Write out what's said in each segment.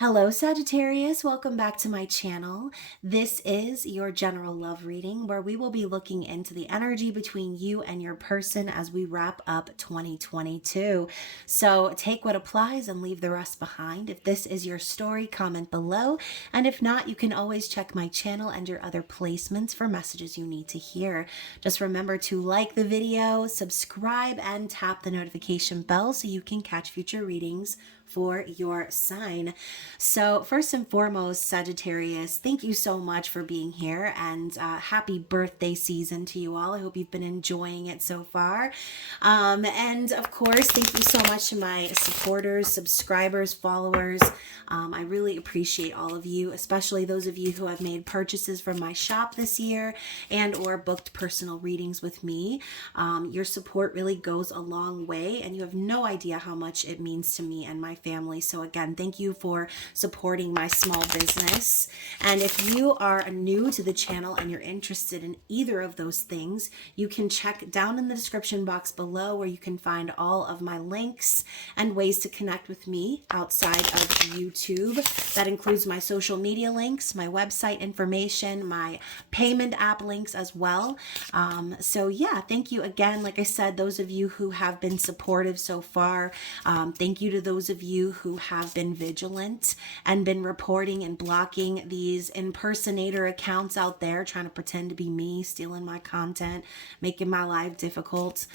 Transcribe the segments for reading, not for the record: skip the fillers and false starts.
Hello Sagittarius, welcome back to my channel. This is your general love reading where we will be looking into the energy between you and your person as we wrap up 2022. So take what applies and leave the rest behind. If this is your story, comment below. And if not, you can always check my channel and your other placements for messages you need to hear. Just remember to like the video, subscribe, and tap the notification bell so you can catch future readings for your sign. So first and foremost, Sagittarius, thank you so much for being here, and happy birthday season to you all. I hope you've been enjoying it so far. And of course, thank you so much to my supporters, subscribers, followers. I really appreciate all of you, especially those of you who have made purchases from my shop this year and or booked personal readings with me. Your support really goes a long way, and you have no idea how much it means to me and my family. So again, thank you for supporting my small business. And if you are new to the channel and you're interested in either of those things, you can check down in the description box below where you can find all of my links and ways to connect with me outside of YouTube. That includes my social media links, my website information, my payment app links as well. So yeah, thank you again. Like I said, those of you who have been supportive so far, thank you to those of you who have been vigilant and been reporting and blocking these impersonator accounts out there trying to pretend to be me, stealing my content, making my life difficult.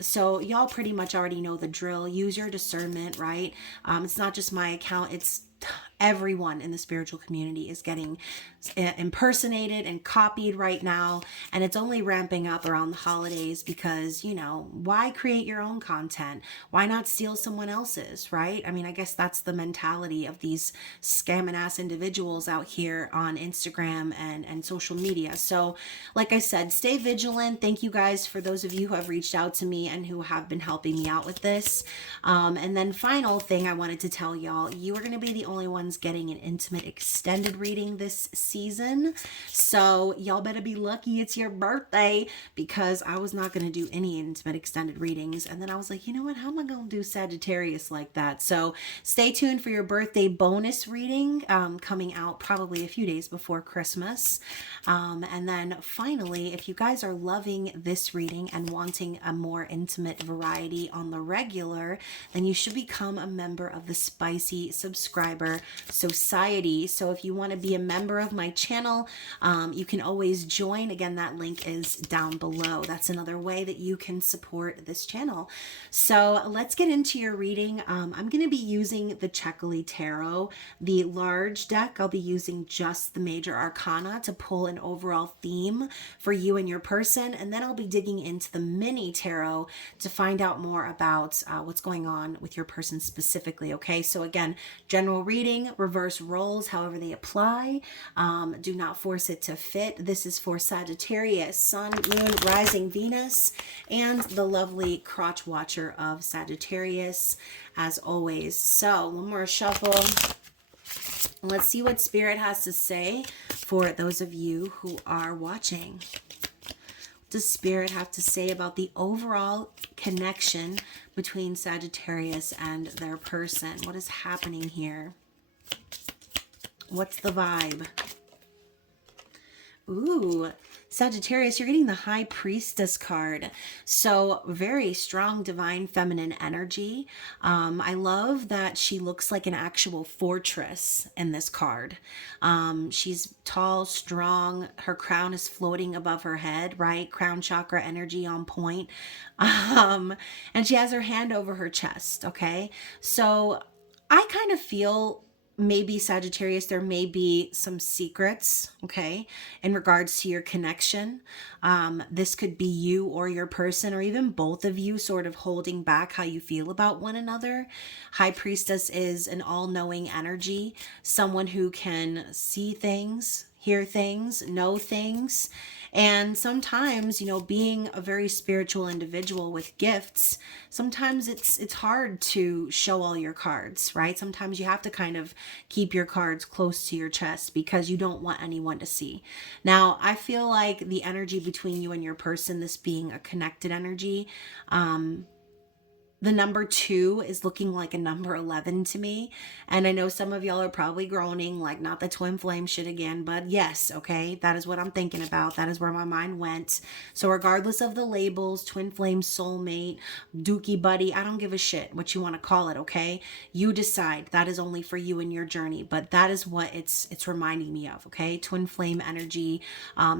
So y'all pretty much already know the drill. Use your discernment, right? It's not just my account, it's everyone in the spiritual community is getting impersonated and copied right now, and it's only ramping up around the holidays because, you know, why create your own content? Why not steal someone else's, right? I mean, I guess that's the mentality of these scamming ass individuals out here on Instagram and social media. So like I said, stay vigilant. Thank you guys for those of you who have reached out to me and who have been helping me out with this. And then final thing I wanted to tell y'all, you are going to be the only ones getting an intimate extended reading this season. So y'all better be lucky it's your birthday, because I was not going to do any intimate extended readings. And then I was like, you know what? How am I going to do Sagittarius like that? So stay tuned for your birthday bonus reading coming out probably a few days before Christmas. And then finally, if you guys are loving this reading and wanting a more intimate variety on the regular, then you should become a member of the Spicy Subscriber Society. So if you want to be a member of my channel, you can always join. Again, that link is down below. That's another way that you can support this channel. So let's get into your reading. I'm going to be using the Checkly Tarot, the large deck. I'll be using just the major arcana to pull an overall theme for you and your person, and then I'll be digging into the mini tarot to find out more about what's going on with your person specifically. Okay, so again, general reading, reverse roles however they apply. Do not force it to fit. This is for Sagittarius, Sun, Moon, Rising, Venus, and the lovely crotch watcher of Sagittarius as always. So one more shuffle. Let's see what Spirit has to say for those of you who are watching. What does Spirit have to say about the overall connection between Sagittarius and their person? What is happening here? What's the vibe? Ooh, Sagittarius, you're getting the High Priestess card. So very strong divine feminine energy. I love that she looks like an actual fortress in this card. She's tall, strong. Her crown is floating above her head, right? Crown chakra energy on point. And she has her hand over her chest, okay? So I kind of feel maybe Sagittarius, there may be some secrets, okay, in regards to your connection. This could be you or your person, or even both of you sort of holding back how you feel about one another. High Priestess is an all-knowing energy, someone who can see things, hear things, know things. And sometimes, you know, being a very spiritual individual with gifts, sometimes it's hard to show all your cards, right? Sometimes you have to kind of keep your cards close to your chest because you don't want anyone to see. Now, I feel like the energy between you and your person, this being a connected energy, The number 2 is looking like a number 11 to me. And I know some of y'all are probably groaning, like, not the twin flame shit again, but yes, okay, that is what I'm thinking about. That is where my mind went. So regardless of the labels, twin flame, soulmate, dookie buddy, I don't give a shit what you want to call it, okay? You decide. That is only for you and your journey, but that is what it's reminding me of, okay? Twin flame energy,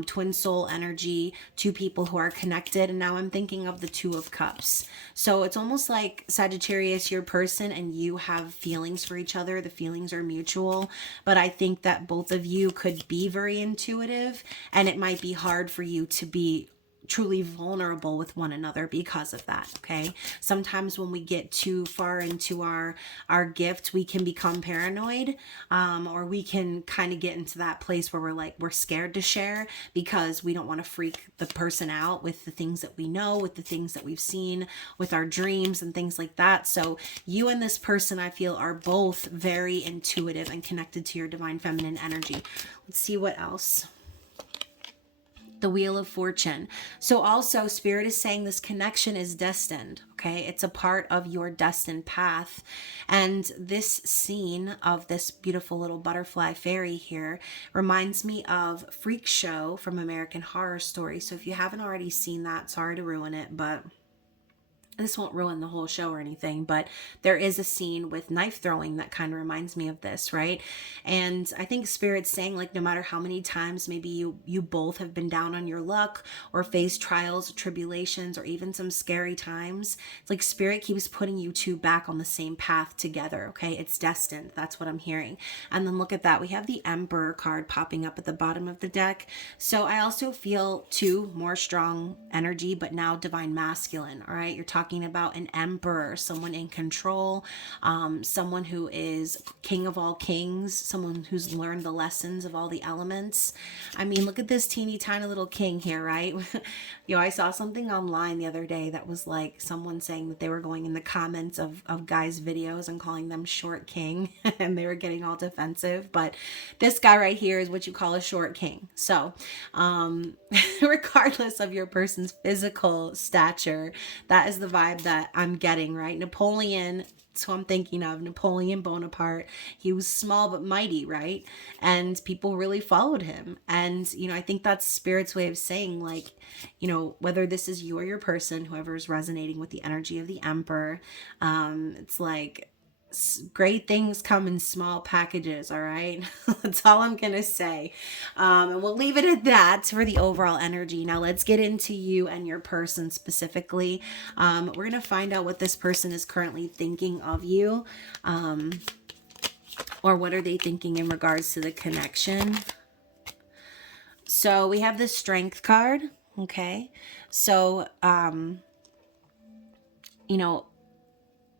twin soul energy, two people who are connected. And now I'm thinking of the Two of Cups. So it's almost like Sagittarius, your person, and you have feelings for each other. The feelings are mutual, but I think that both of you could be very intuitive, and it might be hard for you to be truly vulnerable with one another because of that. Okay, sometimes when we get too far into our gift, we can become paranoid, or we can kind of get into that place where we're scared to share because we don't want to freak the person out with the things that we know, with the things that we've seen, with our dreams and things like that. So you and this person, I feel, are both very intuitive and connected to your divine feminine energy. Let's see what else. The Wheel of Fortune. So also Spirit is saying this connection is destined. Okay, it's a part of your destined path. And this scene of this beautiful little butterfly fairy here reminds me of Freak Show from American Horror Story. So if you haven't already seen that, sorry to ruin it, but this won't ruin the whole show or anything, but there is a scene with knife throwing that kind of reminds me of this, right? And I think Spirit's saying, like, no matter how many times maybe you both have been down on your luck or faced trials, tribulations, or even some scary times, it's like Spirit keeps putting you two back on the same path together, okay? It's destined. That's what I'm hearing. And then look at that. We have the Emperor card popping up at the bottom of the deck. So I also feel two more strong energy, but now divine masculine, all right? You're talking about an emperor, someone in control, someone who is king of all kings, someone who's learned the lessons of all the elements. I mean, look at this teeny tiny little king here, right? I saw something online the other day that was like someone saying that they were going in the comments of guys' videos and calling them short king, and they were getting all defensive. But this guy right here is what you call a short king. So regardless of your person's physical stature, that is the vibe that I'm getting, right? Napoleon, that's who I'm thinking of, Napoleon Bonaparte. He was small but mighty, right? And people really followed him. And, I think that's Spirit's way of saying, like, whether this is you or your person, whoever is resonating with the energy of the Emperor, it's like, great things come in small packages, all right? That's all I'm gonna say. And we'll leave it at that for the overall energy. Now let's get into you and your person specifically. We're gonna find out what this person is currently thinking of you, or what are they thinking in regards to the connection. So we have the Strength card. Okay, so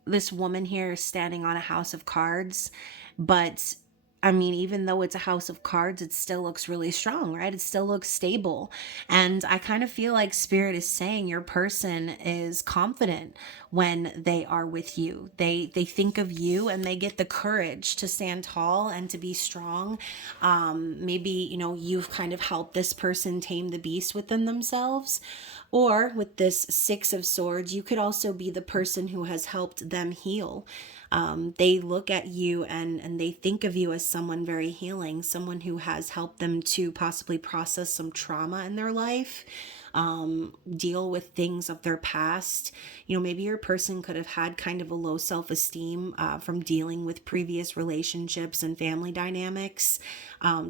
this woman here is standing on a house of cards, but I mean, even though it's a house of cards, it still looks really strong, right? It still looks stable. And I kind of feel like Spirit is saying your person is confident when they are with you. They think of you and they get the courage to stand tall and to be strong. Maybe, you've kind of helped this person tame the beast within themselves. Or with this Six of Swords, you could also be the person who has helped them heal. They look at you and they think of you as someone very healing, someone who has helped them to possibly process some trauma in their life, deal with things of their past. Maybe your person could have had kind of a low self-esteem from dealing with previous relationships and family dynamics,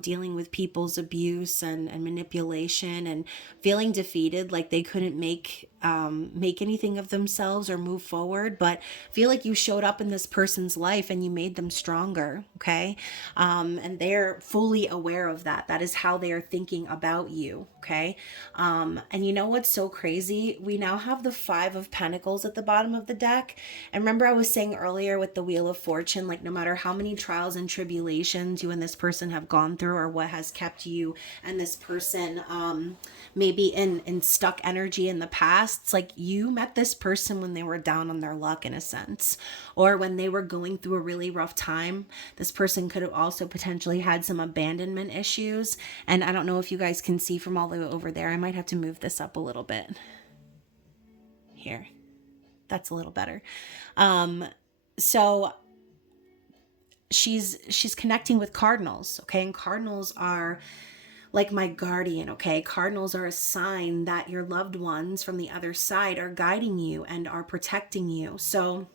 dealing with people's abuse and manipulation, and feeling defeated, like they couldn't make anything of themselves or move forward. But feel like you showed up in this person's life and you made them stronger, okay? And they're fully aware of that. That is how they are thinking about you, okay? And you know what's so crazy? We now have the Five of Pentacles at the bottom of the deck. And remember I was saying earlier with the Wheel of Fortune, like no matter how many trials and tribulations you and this person have gone through, or what has kept you and this person maybe in stuck energy in the past, it's like you met this person when they were down on their luck in a sense, or when they were going through a really rough time. This person could have also potentially had some abandonment issues. And I don't know if you guys can see from all the way over there. I might have to move this up a little bit here. That's a little better. So she's connecting with cardinals, okay? And cardinals are like my guardian, okay? Cardinals are a sign that your loved ones from the other side are guiding you and are protecting you. So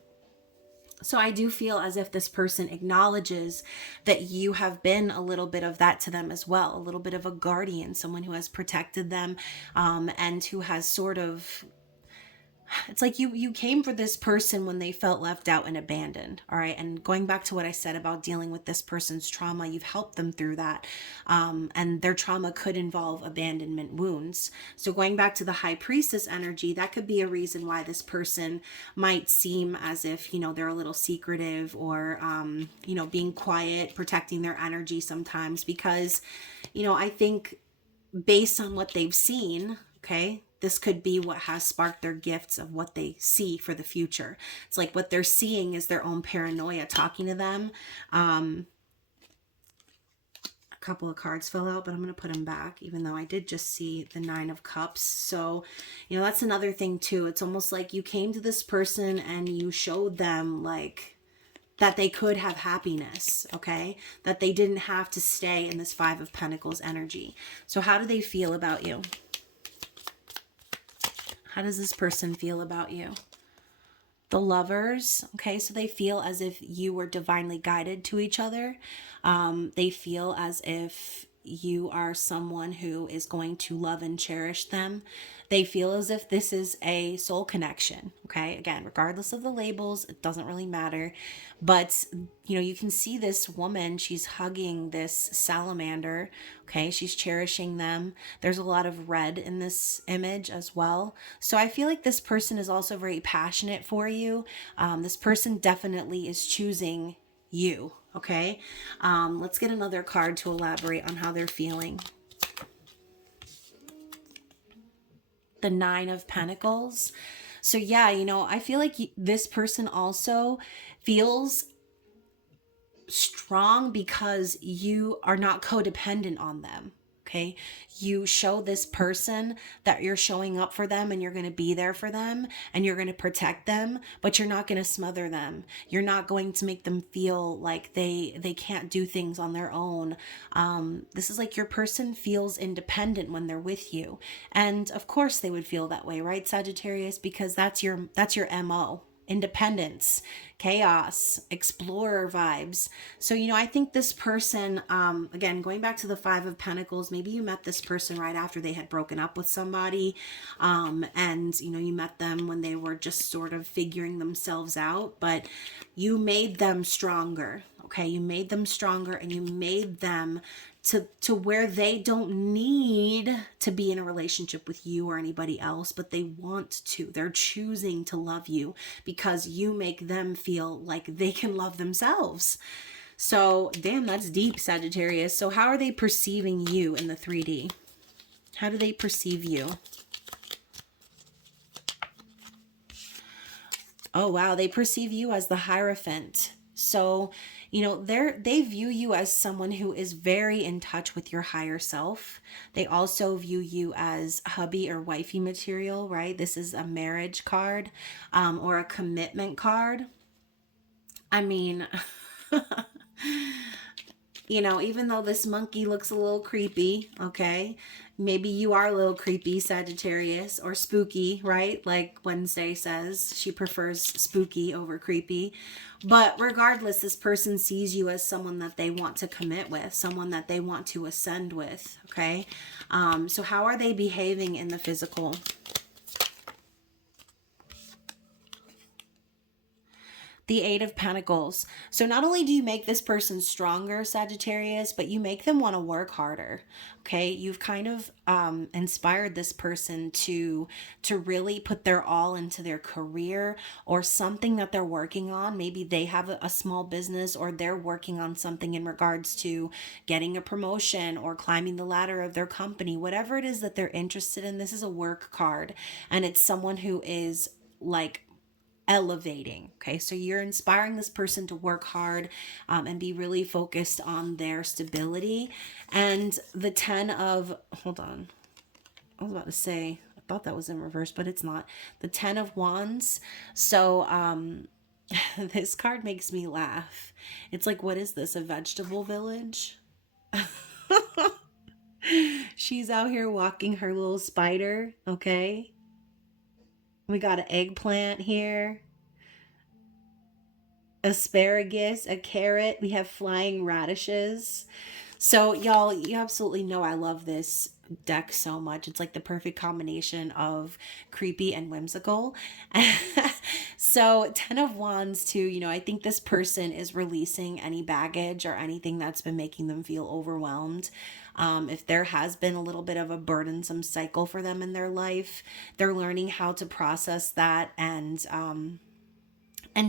I do feel as if this person acknowledges that you have been a little bit of that to them as well, a little bit of a guardian, someone who has protected them, and who has sort of, it's like you came for this person when they felt left out and abandoned. All right. And going back to what I said about dealing with this person's trauma, you've helped them through that. And their trauma could involve abandonment wounds. So going back to the high priestess energy, that could be a reason why this person might seem as if, you know, they're a little secretive, or, you know, being quiet, protecting their energy sometimes, because, you know, I think based on what they've seen, okay, this could be what has sparked their gifts of what they see for the future. It's like what they're seeing is their own paranoia talking to them. A couple of cards fell out, but I'm going to put them back, even though I did just see the 9 of Cups. So, you know, that's another thing too. It's almost like you came to this person and you showed them like that they could have happiness, okay? That they didn't have to stay in this 5 of Pentacles energy. So how do they feel about you? How does this person feel about you? The Lovers, okay? So they feel as if you were divinely guided to each other. They feel as if you are someone who is going to love and cherish them. They feel as if this is a soul connection, okay? Again, regardless of the labels, it doesn't really matter. But, you know, you can see this woman, she's hugging this salamander, okay? She's cherishing them. There's a lot of red in this image as well. So I feel like this person is also very passionate for you. This person definitely is choosing you, okay? Let's get another card to elaborate on how they're feeling. The 9 of Pentacles. So yeah, you know, I feel like this person also feels strong because you are not codependent on them. Okay. You show this person that you're showing up for them and you're going to be there for them and you're going to protect them, but you're not going to smother them. You're not going to make them feel like they can't do things on their own. This is like your person feels independent when they're with you. And of course they would feel that way, right, Sagittarius? Because that's your MO. Independence, chaos, explorer vibes. So, you know, I think this person, again, going back to the 5 of Pentacles, maybe you met this person right after they had broken up with somebody. And, you know, you met them when they were just sort of figuring themselves out, but you made them stronger. Okay. You made them stronger and you made them to where they don't need to be in a relationship with you or anybody else, but they want to. They're choosing to love you because you make them feel like they can love themselves. So, damn, that's deep, Sagittarius. So how are they perceiving you in the 3D? How do they perceive you? Oh, wow. They perceive you as the Hierophant. So, you know, they view you as someone who is very in touch with your higher self. They also view you as hubby or wifey material, right? This is a marriage card, or a commitment card. I mean, you know, even though this monkey looks a little creepy, okay? Maybe you are a little creepy, Sagittarius, or spooky, right? Like Wednesday says, she prefers spooky over creepy. But regardless, this person sees you as someone that they want to commit with, someone that they want to ascend with, okay? So how are they behaving in the physical? The 8 of Pentacles. So not only do you make this person stronger, Sagittarius, but you make them want to work harder. Okay, you've kind of inspired this person to really put their all into their career or something that they're working on. Maybe they have a small business or they're working on something in regards to getting a promotion or climbing the ladder of their company. Whatever it is that they're interested in, this is a work card, and it's someone who is like elevating. Okay, so you're inspiring this person to work hard, and be really focused on their stability. And the 10 of, hold on, I was about to say, I thought that was in reverse, but it's not. The 10 of Wands. So, this card makes me laugh. It's like, what is this? A vegetable village? She's out here walking her little spider, okay? We got an eggplant here, asparagus, a carrot. We have flying radishes. So, y'all, you absolutely know I love this deck so much. It's like the perfect combination of creepy and whimsical. So, 10 of Wands, too, you know, I think this person is releasing any baggage or anything that's been making them feel overwhelmed. If there has been a little bit of a burdensome cycle for them in their life, they're learning how to process that and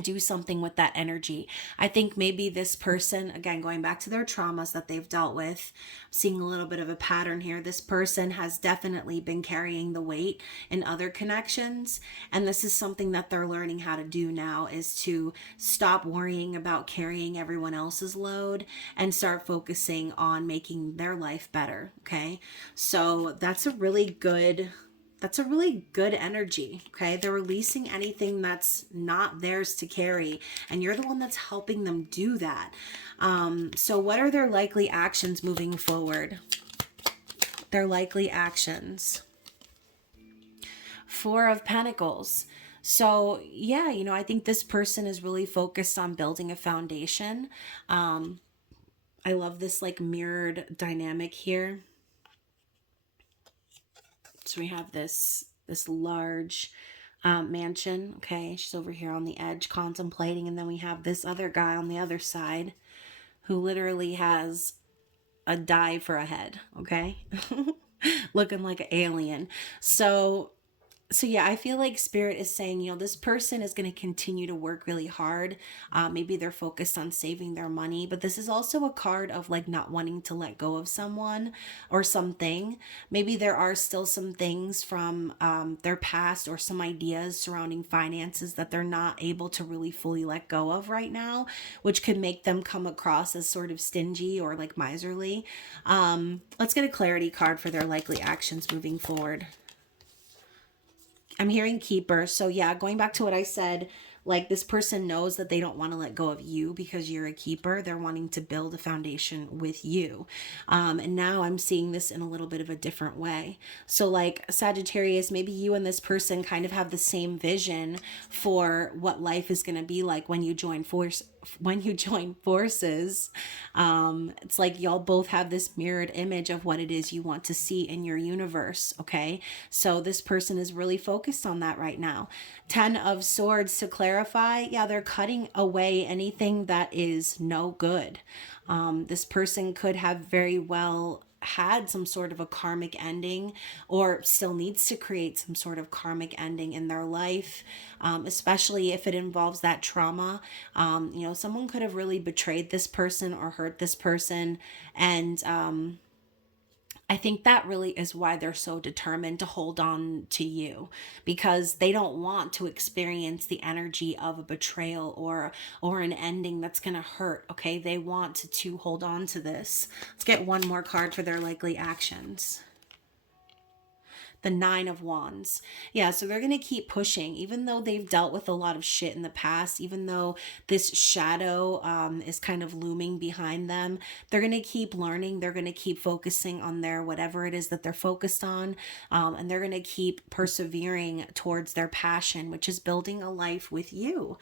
do something with that energy. I think maybe this person, again, going back to their traumas that they've dealt with, seeing a little bit of a pattern here. This person has definitely been carrying the weight in other connections. And this is something that they're learning how to do now, is to stop worrying about carrying everyone else's load and start focusing on making their life better. Okay. So that's a really good energy. Okay. They're releasing anything that's not theirs to carry, and you're the one that's helping them do that. So what are their likely actions moving forward? Their likely actions. 4 of Pentacles. So yeah, you know, I think this person is really focused on building a foundation. I love this like mirrored dynamic here. So we have this large mansion. Okay, she's over here on the edge contemplating, and then we have this other guy on the other side who literally has a dive for a head. Okay, looking like an alien. So yeah, I feel like Spirit is saying, you know, this person is going to continue to work really hard. Maybe they're focused on saving their money, but this is also a card of like not wanting to let go of someone or something. Maybe there are still some things from their past or some ideas surrounding finances that they're not able to really fully let go of right now, which could make them come across as sort of stingy or like miserly. Let's get a clarity card for their likely actions moving forward. I'm hearing keeper. So yeah, going back to what I said, like this person knows that they don't want to let go of you because you're a keeper. They're wanting to build a foundation with you. And now I'm seeing this in a little bit of a different way. So like Sagittarius, maybe you and this person kind of have the same vision for what life is going to be like when you join forces. It's like y'all both have this mirrored image of what it is you want to see in your universe. Okay. So this person is really focused on that right now. 10 of Swords, to clarify, yeah, they're cutting away anything that is no good. This person could have very well had some sort of a karmic ending, or still needs to create some sort of karmic ending in their life, especially if it involves that trauma. You know, someone could have really betrayed this person or hurt this person, and I think that really is why they're so determined to hold on to you, because they don't want to experience the energy of a betrayal or an ending that's going to hurt. Okay, they want to hold on to this. Let's get one more card for their likely actions. The 9 of Wands. Yeah, so they're going to keep pushing, even though they've dealt with a lot of shit in the past, even though this shadow is kind of looming behind them. They're going to keep learning. They're going to keep focusing on their whatever it is that they're focused on. And they're going to keep persevering towards their passion, which is building a life with you.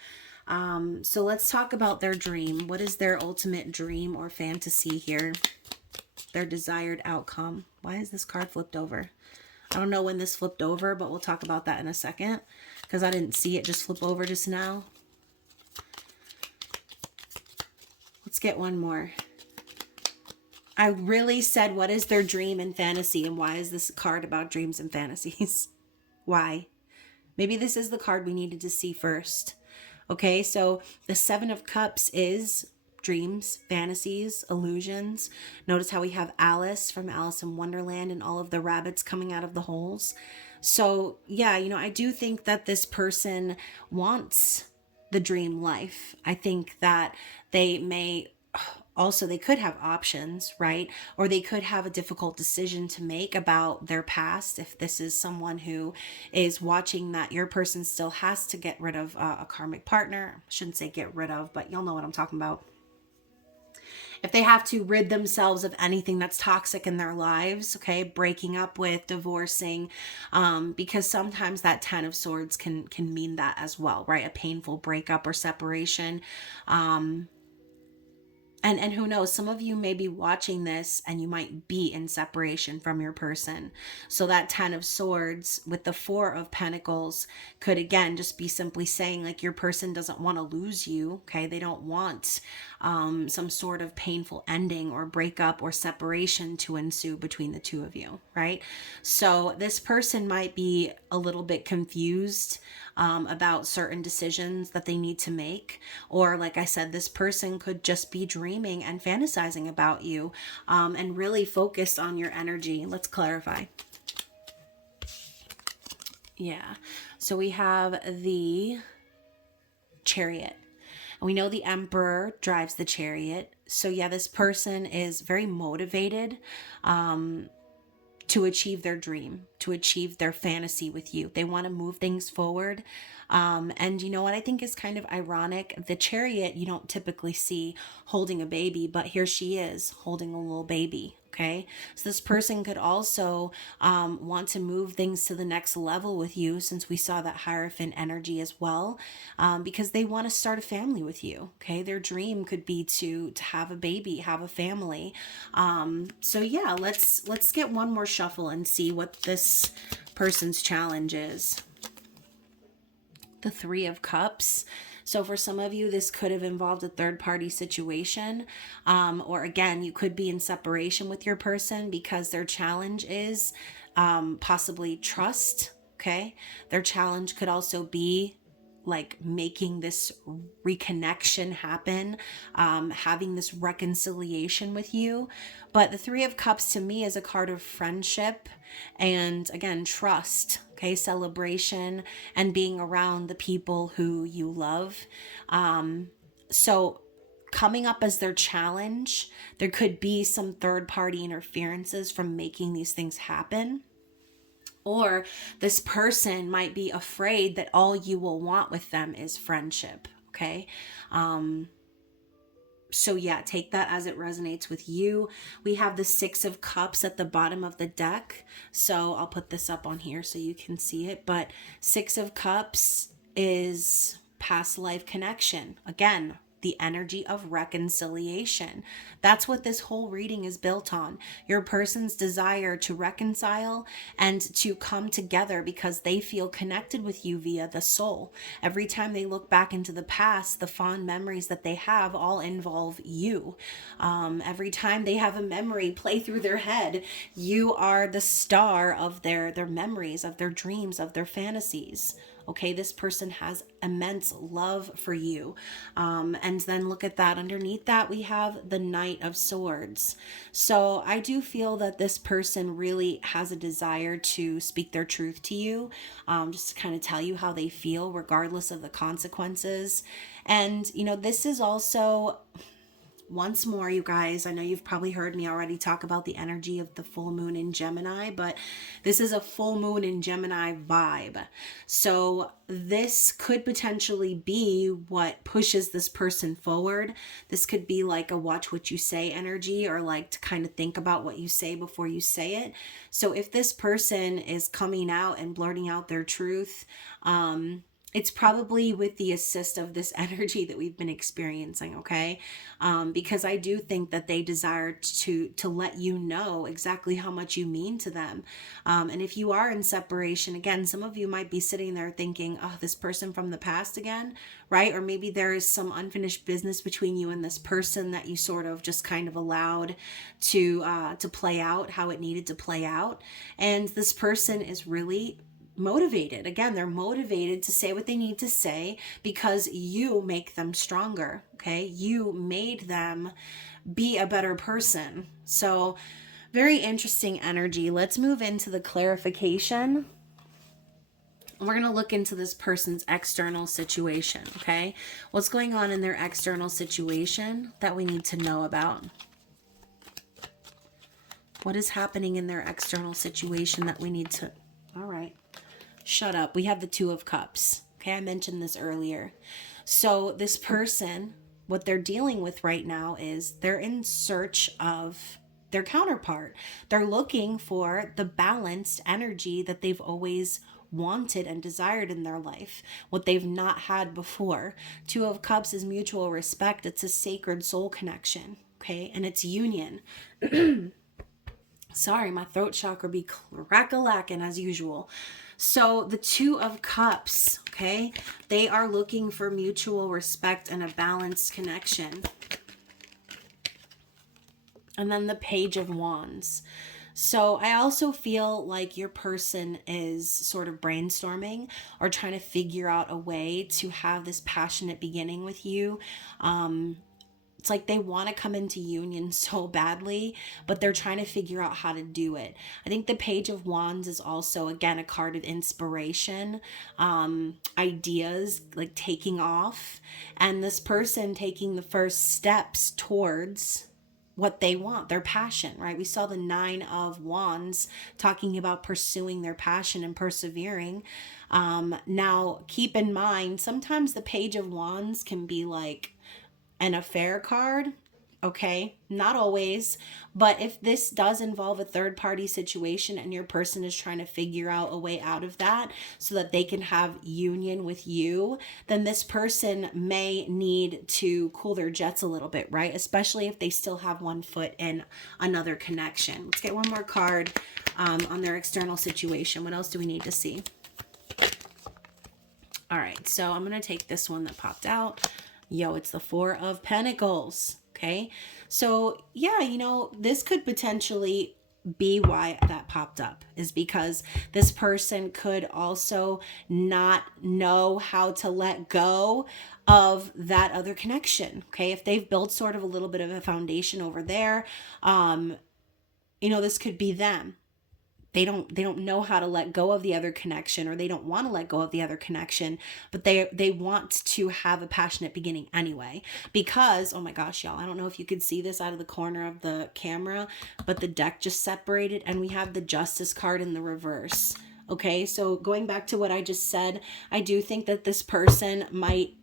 So let's talk about their dream. What is their ultimate dream or fantasy here? Their desired outcome. Why is this card flipped over? I don't know when this flipped over, but we'll talk about that in a second, because I didn't see it just flip over just now. Let's get one more. I really said, what is their dream and fantasy, and why is this card about dreams and fantasies? Why? Maybe this is the card we needed to see first. Okay, so the 7 of Cups is dreams, fantasies, illusions. Notice how we have Alice from Alice in Wonderland and all of the rabbits coming out of the holes. So yeah, you know, I do think that this person wants the dream life. I think that they may also they could have options, right? Or they could have a difficult decision to make about their past. If this is someone who is watching that your person still has to get rid of a karmic partner, I shouldn't say get rid of, but you'll know what I'm talking about. If they have to rid themselves of anything that's toxic in their lives, okay, breaking up with, divorcing, because sometimes that 10 of swords can mean that as well, right? A painful breakup or separation. And who knows, some of you may be watching this and you might be in separation from your person. So that 10 of swords with the 4 of pentacles could again just be simply saying like your person doesn't want to lose you. Okay, they don't want some sort of painful ending or breakup or separation to ensue between the two of you, right? So this person might be a little bit confused about certain decisions that they need to make. Or, like I said, this person could just be dreaming and fantasizing about you and really focused on your energy. Let's clarify. Yeah. So we have the Chariot. We know the Emperor drives the Chariot. So yeah, this person is very motivated to achieve their dream, to achieve their fantasy with you. They want to move things forward. And you know what I think is kind of ironic? The Chariot you don't typically see holding a baby, but here she is holding a little baby. Okay, so this person could also want to move things to the next level with you, since we saw that Hierophant energy as well, because they want to start a family with you. Okay, their dream could be to have a baby, have a family. So yeah, let's get one more shuffle and see what this person's challenge is. The 3 of Cups. So for some of you, this could have involved a third party situation. Or again, you could be in separation with your person because their challenge is possibly trust. Okay. Their challenge could also be like making this reconnection happen, having this reconciliation with you. But the 3 of Cups to me is a card of friendship and again, trust, okay, celebration, and being around the people who you love. So coming up as their challenge, there could be some third party interferences from making these things happen. Or this person might be afraid that all you will want with them is friendship. Okay. So yeah, take that as it resonates with you. We have the 6 of Cups at the bottom of the deck. So I'll put this up on here so you can see it. But 6 of Cups is past life connection. Again, the energy of reconciliation. That's what this whole reading is built on. Your person's desire to reconcile and to come together because they feel connected with you via the soul. Every time they look back into the past, the fond memories that they have all involve you. Every time they have a memory play through their head, you are the star of their memories, of their dreams, of their fantasies. Okay, this person has immense love for you. And then look at that. Underneath that, we have the Knight of Swords. So I do feel that this person really has a desire to speak their truth to you, just to kind of tell you how they feel, regardless of the consequences. And, you know, this is also... Once more, you guys, I know you've probably heard me already talk about the energy of the full moon in Gemini, but this is a full moon in Gemini vibe. So this could potentially be what pushes this person forward. This could be like a watch what you say energy, or like to kind of think about what you say before you say it. So if this person is coming out and blurting out their truth, it's probably with the assist of this energy that we've been experiencing, okay? Because I do think that they desire to let you know exactly how much you mean to them. And if you are in separation, again, some of you might be sitting there thinking, oh, this person from the past again, right? Or maybe there is some unfinished business between you and this person that you sort of just kind of allowed to play out how it needed to play out. And this person is really motivated. Again, they're motivated to say what they need to say because you make them stronger. Okay. You made them be a better person. So very interesting energy. Let's move into the clarification We're going to look into this person's external situation, okay? What's going on in their external situation that we need to know about? What is happening in their external situation that we need to... All right. Shut up. We have the Two of Cups. Okay, I mentioned this earlier. So this person, what they're dealing with right now is they're in search of their counterpart. They're looking for the balanced energy that they've always wanted and desired in their life, what they've not had before. Two of Cups is mutual respect. It's a sacred soul connection, okay? And it's union. Sorry, my throat chakra be crack-a-lackin' as usual. So the Two of Cups, okay? They are looking for mutual respect and a balanced connection. And then the Page of Wands. So I also feel like your person is sort of brainstorming or trying to figure out a way to have this passionate beginning with you. It's like they want to come into union so badly, but they're trying to figure out how to do it. I think the Page of Wands is also, again, a card of inspiration, ideas like taking off, and this person taking the first steps towards what they want, their passion, right? We saw the Nine of Wands talking about pursuing their passion and persevering. Now, keep in mind, sometimes the Page of Wands can be like an affair card, okay? Not always, but if this does involve a third party situation and your person is trying to figure out a way out of that so that they can have union with you, then this person may need to cool their jets a little bit, right? Especially if they still have one foot in another connection. Let's get one more card on their external situation. What else do we need to see? All right, so I'm going to take this one that popped out. Yo, it's the Four of Pentacles, okay? So, yeah, you know, this could potentially be why that popped up, is because this person could also not know how to let go of that other connection, okay? If they've built sort of a little bit of a foundation over there, you know, this could be them. They don't know how to let go of the other connection, or they don't want to let go of the other connection, but they want to have a passionate beginning anyway. Because, oh my gosh, y'all, I don't know if you could see this out of the corner of the camera, but the deck just separated and we have the Justice card in the reverse. Okay, so going back to what I just said, I do think that this person might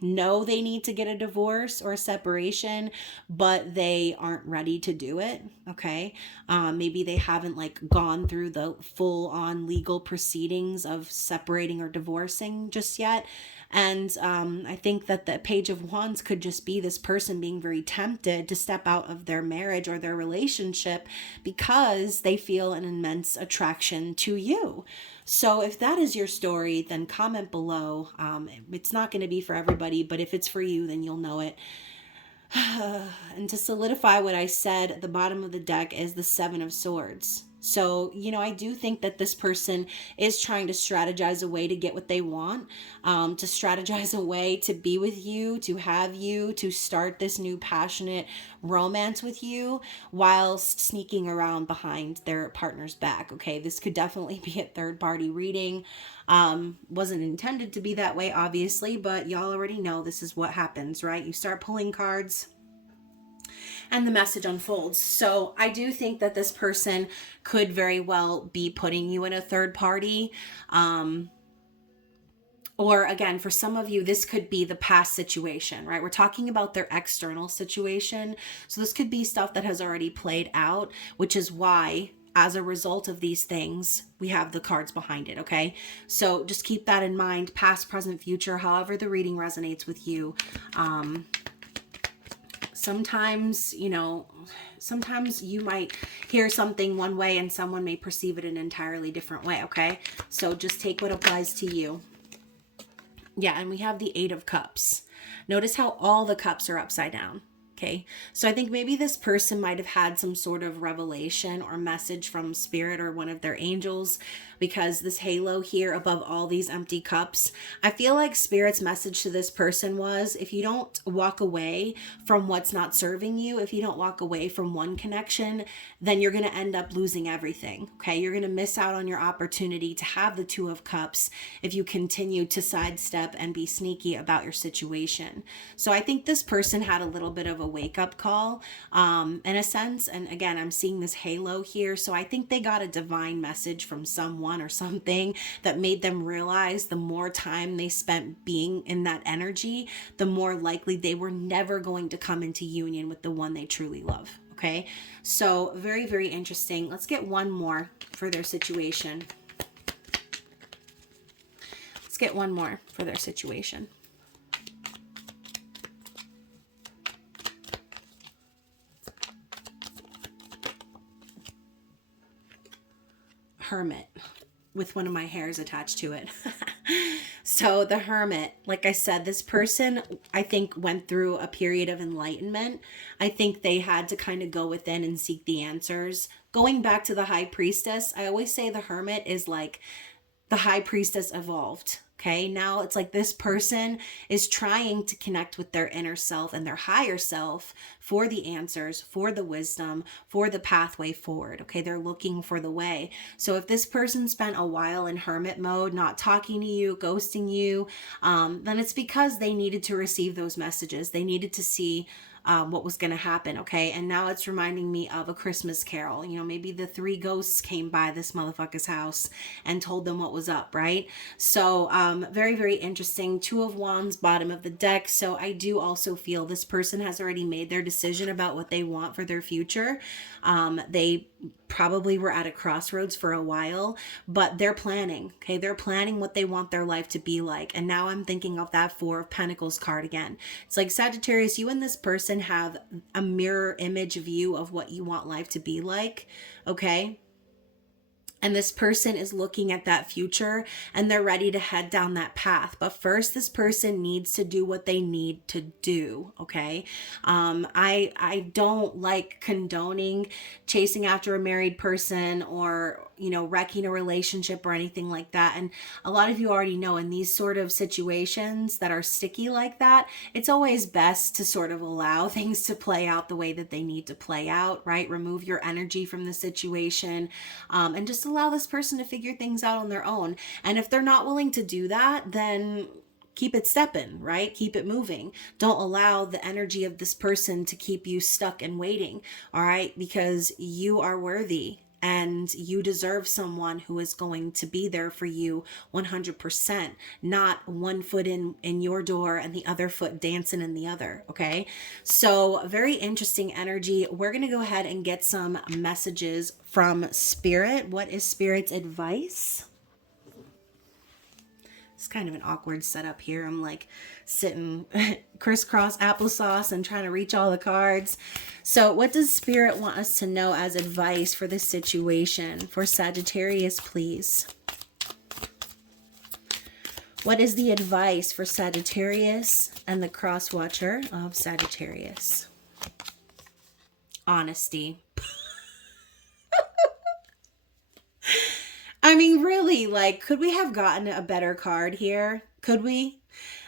know they need to get a divorce or a separation, but they aren't ready to do it. Okay. Maybe they haven't like gone through the full on legal proceedings of separating or divorcing just yet. And I think that the Page of Wands could just be this person being very tempted to step out of their marriage or their relationship because they feel an immense attraction to you. So if that is your story, then comment below. It's not going to be for everybody, but if it's for you, then you'll know it. And to solidify what I said, at the bottom of the deck is the Seven of Swords. So, you know, I do think that this person is trying to strategize a way to get what they want, to strategize a way to be with you, to have you, to start this new passionate romance with you, whilst sneaking around behind their partner's back. Okay, this could definitely be a third party reading. Wasn't intended to be that way, obviously, but y'all already know this is what happens, right? You start pulling cards and the message unfolds. So I do think that this person could very well be putting you in a third party. Or again, for some of you, this could be the past situation, right? We're talking about their external situation. So this could be stuff that has already played out, which is why, as a result of these things, we have the cards behind it, okay? So just keep that in mind, past, present, future, however the reading resonates with you. Sometimes, you know, sometimes you might hear something one way and someone may perceive it an entirely different way, okay? So just take what applies to you. Yeah, and we have the Eight of Cups. Notice how all the cups are upside down. Okay, so I think maybe this person might have had some sort of revelation or message from spirit or one of their angels, because this halo here above all these empty cups, I feel like spirit's message to this person was, if you don't walk away from what's not serving you, if you don't walk away from one connection, then you're going to end up losing everything. Okay, you're going to miss out on your opportunity to have the Two of Cups if you continue to sidestep and be sneaky about your situation. So I think this person had a little bit of a wake up call, in a sense. And again, I'm seeing this halo here. So I think they got a divine message from someone or something that made them realize the more time they spent being in that energy, the more likely they were never going to come into union with the one they truly love. Okay, so very, very interesting. Let's get one more for their situation. Let's get one more for their situation. Hermit with one of my hairs attached to it. So the Hermit, like I said, this person, I think, went through a period of enlightenment. I think they had to kind of go within and seek the answers. Going back to the High Priestess, I always say the Hermit is like the High Priestess evolved. Okay, now it's like this person is trying to connect with their inner self and their higher self for the answers, for the wisdom, for the pathway forward. Okay, they're looking for the way. So if this person spent a while in hermit mode, not talking to you, ghosting you, then it's because they needed to receive those messages. They needed to see what was going to happen. Okay, and now it's reminding me of A Christmas Carol. You know, maybe the three ghosts came by this motherfucker's house and told them what was up, right? So very, very interesting. Two of Wands, bottom of the deck. So I do also feel this person has already made their decision about what they want for their future. They probably were at a crossroads for a while, but they're planning. Okay, they're planning what they want their life to be like. And now I'm thinking of that Four of Pentacles card again. It's like, Sagittarius, you and this person have a mirror image view of what you want life to be like. Okay, and this person is looking at that future and they're ready to head down that path. But first, this person needs to do what they need to do. Okay. I don't like condoning chasing after a married person or, you know, wrecking a relationship or anything like that. And a lot of you already know, in these sort of situations that are sticky like that, it's always best to sort of allow things to play out the way that they need to play out, right? Remove your energy from the situation, and just allow this person to figure things out on their own. And if they're not willing to do that, then keep it stepping, right? Keep it moving. Don't allow the energy of this person to keep you stuck and waiting, all right? Because you are worthy and you deserve someone who is going to be there for you 100%, not one foot in your door and the other foot dancing in the other, okay? So very interesting energy. We're going to go ahead and get some messages from Spirit. What is Spirit's advice? It's kind of an awkward setup here. I'm like sitting crisscross applesauce and trying to reach all the cards. So what does Spirit want us to know as advice for this situation? For Sagittarius, please. What is the advice for Sagittarius and the cross watcher of Sagittarius? Honesty. I mean, really, like, could we have gotten a better card here? Could we?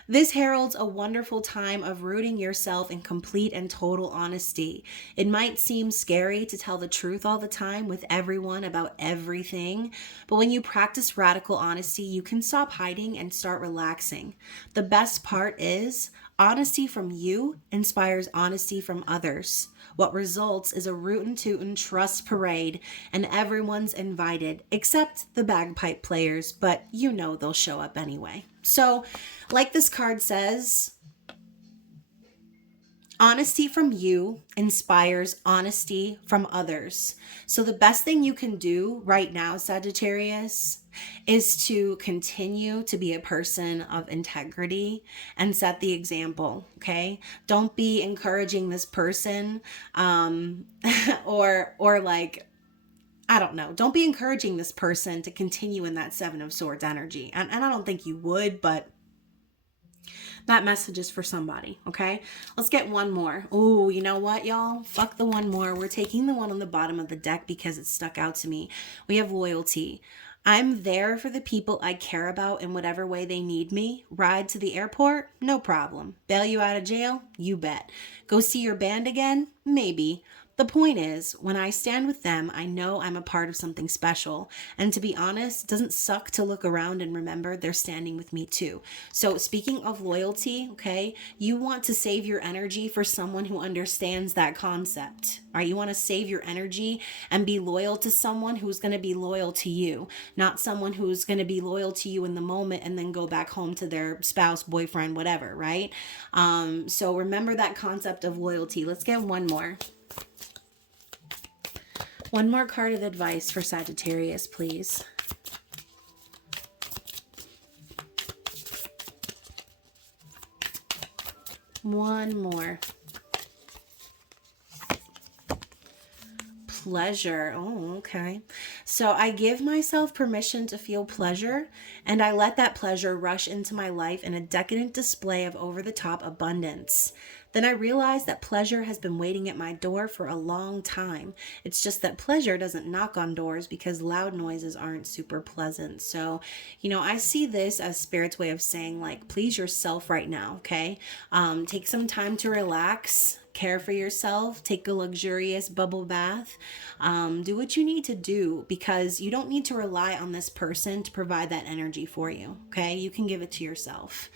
This heralds a wonderful time of rooting yourself in complete and total honesty. It might seem scary to tell the truth all the time with everyone about everything, but when you practice radical honesty, you can stop hiding and start relaxing. The best part is, honesty from you inspires honesty from others. What results is a rootin' tootin' trust parade, and everyone's invited, except the bagpipe players, but you know they'll show up anyway. So, like this card says, honesty from you inspires honesty from others. So the best thing you can do right now, Sagittarius, is to continue to be a person of integrity and set the example, okay? Don't be encouraging this person or like, I don't know. Don't be encouraging this person to continue in that Seven of Swords energy. And I don't think you would, but That message is for somebody, okay? Let's get one more. Oh, you know what, y'all? Fuck the one more. We're taking the one on the bottom of the deck because it stuck out to me. We have loyalty. I'm there for the people I care about in whatever way they need me. Ride to the airport? No problem. Bail you out of jail? You bet. Go see your band again? Maybe. The point is, when I stand with them, I know I'm a part of something special. And to be honest, it doesn't suck to look around and remember they're standing with me too. So speaking of loyalty, okay, you want to save your energy for someone who understands that concept. All right, you want to save your energy and be loyal to someone who's going to be loyal to you, not someone who's going to be loyal to you in the moment and then go back home to their spouse, boyfriend, whatever, right? So remember that concept of loyalty. Let's get one more. One more card of advice for Sagittarius, please. One more. Pleasure. Oh, okay. So I give myself permission to feel pleasure, and I let that pleasure rush into my life in a decadent display of over-the-top abundance. Then I realize that pleasure has been waiting at my door for a long time. It's just that pleasure doesn't knock on doors because loud noises aren't super pleasant. So, I see this as Spirit's way of saying, like, please yourself right now, okay? Take some time to relax. Care for yourself, take a luxurious bubble bath, do what you need to do because you don't need to rely on this person to provide that energy for you, okay? You can give it to yourself.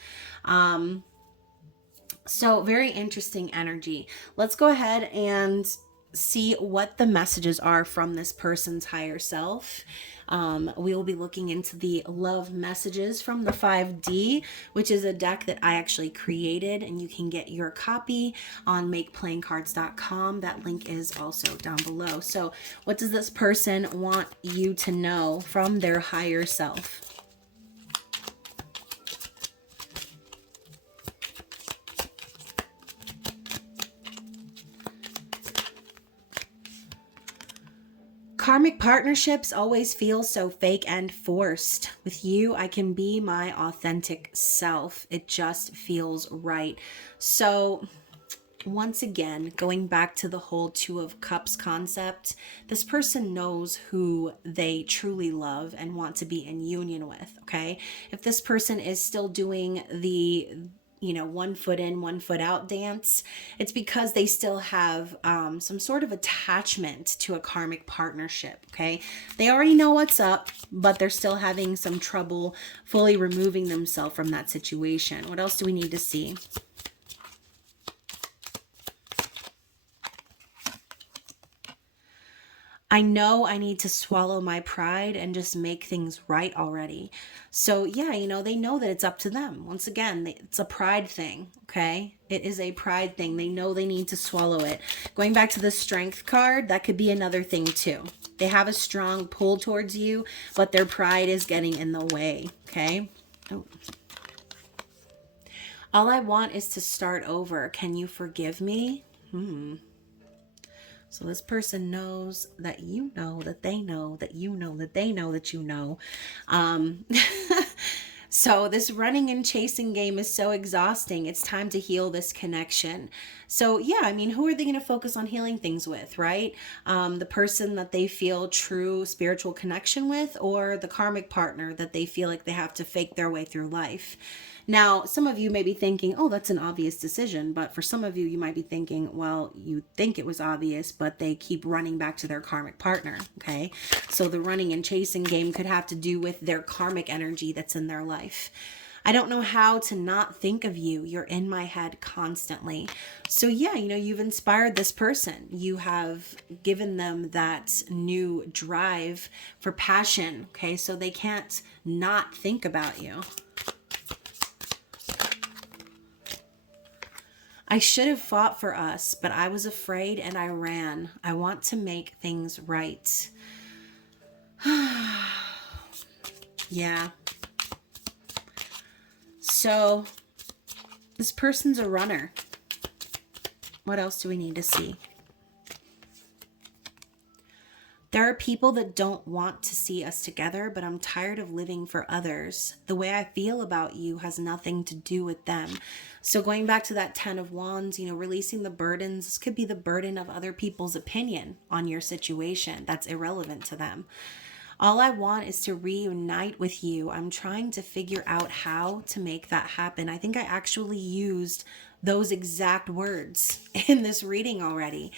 So very interesting energy. Let's go ahead and see what the messages are from this person's higher self. We will be looking into the love messages from the 5D, which is a deck that I actually created, and you can get your copy on makeplayingcards.com. That link is also down below. So what does this person want you to know from their higher self? Karmic partnerships always feel so fake and forced. With you, I can be my authentic self. It just feels right. So, once again, going back to the whole Two of Cups concept, this person knows who they truly love and want to be in union with, okay? If this person is still doing the 1 foot in, 1 foot out dance, it's because they still have some sort of attachment to a karmic partnership, okay? They already know what's up, but they're still having some trouble fully removing themselves from that situation. What else do we need to see? I know I need to swallow my pride and just make things right already. So yeah, they know that it's up to them. Once again, it's a pride thing, okay? It is a pride thing. They know they need to swallow it. Going back to the Strength card, that could be another thing too. They have a strong pull towards you, but their pride is getting in the way, okay? Oh. All I want is to start over. Can you forgive me? So this person knows that you know that they know that you know that they know that you know. So this running and chasing game is so exhausting. It's time to heal this connection. So yeah, who are they going to focus on healing things with, right? The person that they feel true spiritual connection with, or the karmic partner that they feel like they have to fake their way through life. Now, some of you may be thinking, oh, that's an obvious decision. But for some of you, you might be thinking, well, you think it was obvious, but they keep running back to their karmic partner, okay? So the running and chasing game could have to do with their karmic energy that's in their life. I don't know how to not think of you. You're in my head constantly. So yeah, you've inspired this person. You have given them that new drive for passion, okay? So they can't not think about you. I should have fought for us, but I was afraid and I ran. I want to make things right. Yeah. So, this person's a runner. What else do we need to see? There are people that don't want to see us together, but I'm tired of living for others. The way I feel about you has nothing to do with them. So going back to that 10 of Wands, releasing the burdens, this could be the burden of other people's opinion on your situation that's irrelevant to them. All I want is to reunite with you. I'm trying to figure out how to make that happen. I think I actually used those exact words in this reading already.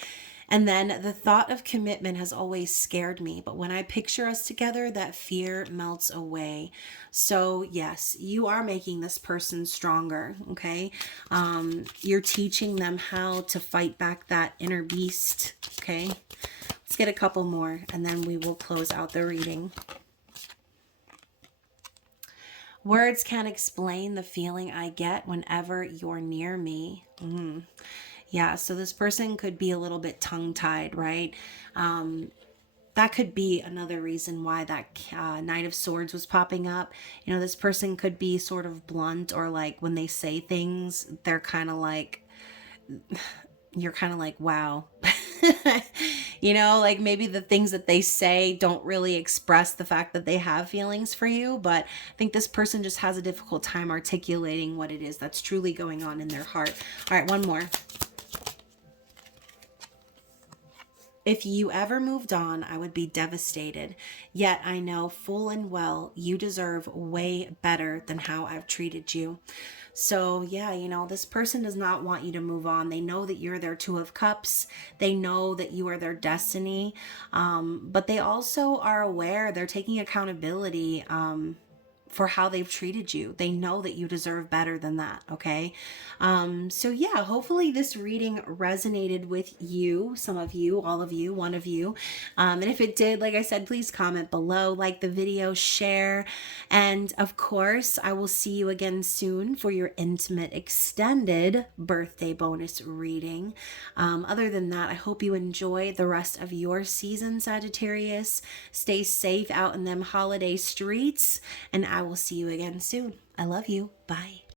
And then the thought of commitment has always scared me. But when I picture us together, that fear melts away. So yes, you are making this person stronger, okay? You're teaching them how to fight back that inner beast, okay? Let's get a couple more and then we will close out the reading. Words can't explain the feeling I get whenever you're near me. Yeah, so this person could be a little bit tongue-tied, right? That could be another reason why that Knight of Swords was popping up. This person could be sort of blunt, or like when they say things, they're kind of like, you're kind of like, wow. Like maybe the things that they say don't really express the fact that they have feelings for you, but I think this person just has a difficult time articulating what it is that's truly going on in their heart. All right, one more. If you ever moved on, I would be devastated. Yet I know full and well you deserve way better than how I've treated you. So yeah, this person does not want you to move on. They know that you're their Two of Cups. They know that you are their destiny. But they also are aware, they're taking accountability for how they've treated you. They know that you deserve better than that, okay? So yeah, hopefully this reading resonated with you, some of you, all of you, one of you. And if it did, like I said, please comment below, like the video, share, and of course, I will see you again soon for your intimate extended birthday bonus reading. Other than that, I hope you enjoy the rest of your season, Sagittarius. Stay safe out in them holiday streets, and I will see you again soon. I love you. Bye.